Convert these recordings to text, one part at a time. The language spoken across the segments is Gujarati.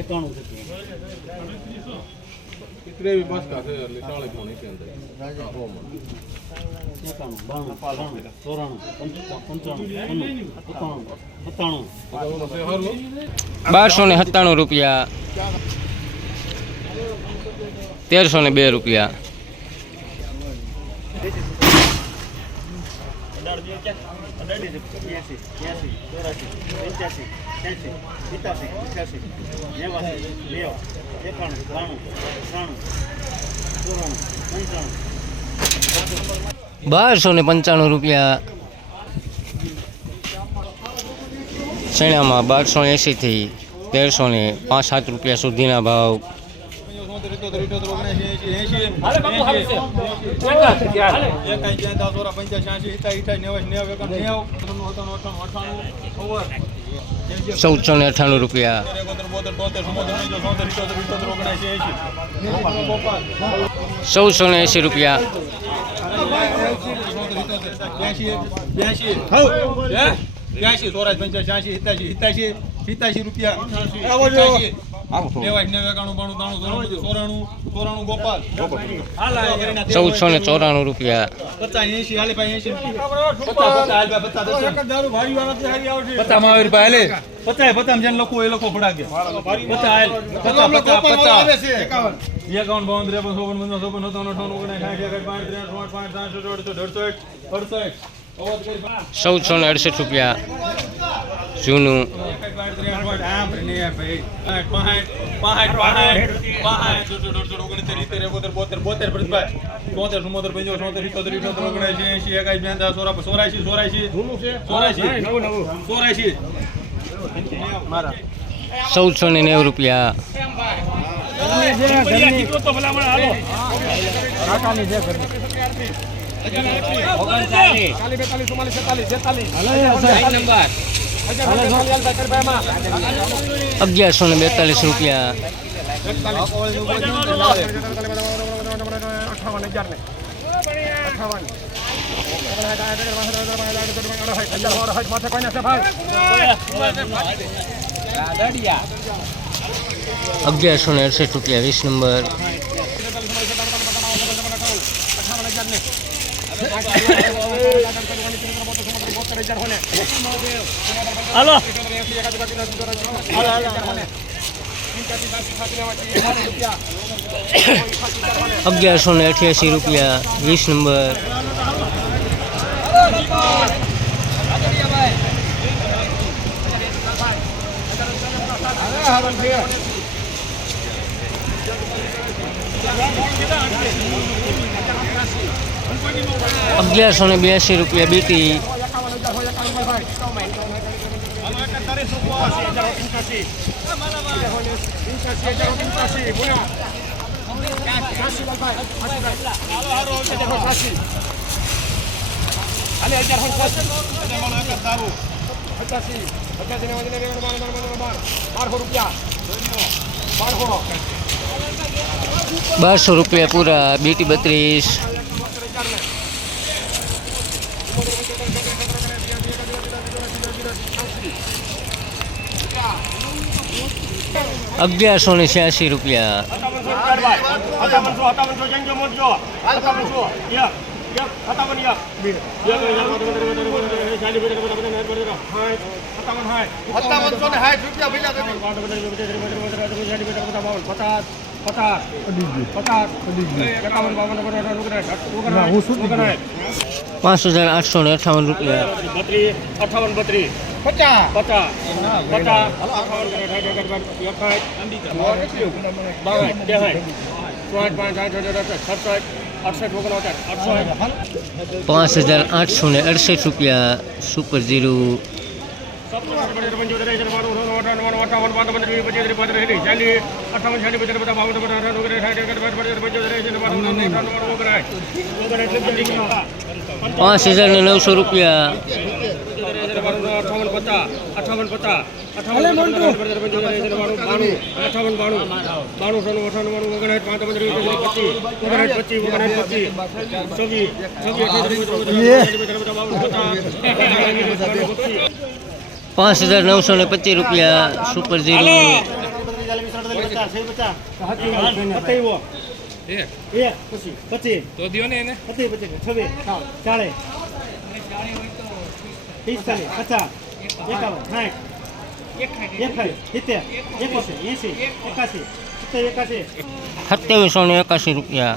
એકાણું ત્રેવી બાસકા છે એટલે મણ. એકાણું બાણું ચોરાણું પંચાણું સત્તાણું સત્તાણું. બારસો ને સત્તાણું રૂપિયા. તેરસો ને બે રૂપિયા. બારસો ને પંચાણું રૂપિયા ચણામાં બારસો એંશીથી તેરસો ને પાંચ સાત રૂપિયા સુધીના ભાવ ચૌદસો ને અઠ્ઠાણું રૂપિયા. ચૌદસો ને એંશી રૂપિયા. બ્યાસી ચોરાસ પંચાસી છ્યાસી સિત્યાસી. સિત્યાસી રૂપિયા. ચૌદસો ને ચોરાણું રૂપિયા. એકાવન. બાવન ત્રેપન ચોપન પંચાવન ચોપન સત્તાવન અઠાવન ઓગણીસ સાઠ પાંચ ત્રણ અડસઠ અડસઠ ચૌદસો ને અડસઠ રૂપિયા જૂનું. ચૌદસો ને નેવું રૂપિયા. અગિયારસો ને બેતાલીસ રૂપિયા. અગિયારસો ને અડસઠ રૂપિયા વીસ નંબર. હાલો. અગિયારસો ને અઠ્યાસી રૂપિયા વીસ નંબર. અગિયારસો ને બ્યાસી રૂપિયા બીટી બારસો રૂપિયા પૂરા બીટી બત્રીસ અગિયારસો ને છ્યાસી રૂપિયા. પાંચ હજાર આઠસો ને અઠાવન રૂપિયા અઠાવન બત્રીસ પચાસ પચાસ પચાસ પાંચ હજાર આઠસો ને અડસઠ રૂપિયા સુપર ઝીરો પાંચ હજાર ને નવસો રૂપિયા અઠાવન પચાસ અઠાવન પચાસ અઠાવન અઠાવન હજાર નવસો ને પચીસ રૂપિયા સુપર પાંચ સત્યાવીસો ને એકાશી પચીસ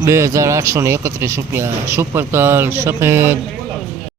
બે હજાર આઠસો ને એકત્રીસ રૂપિયા. સુપર તલ સફેદ.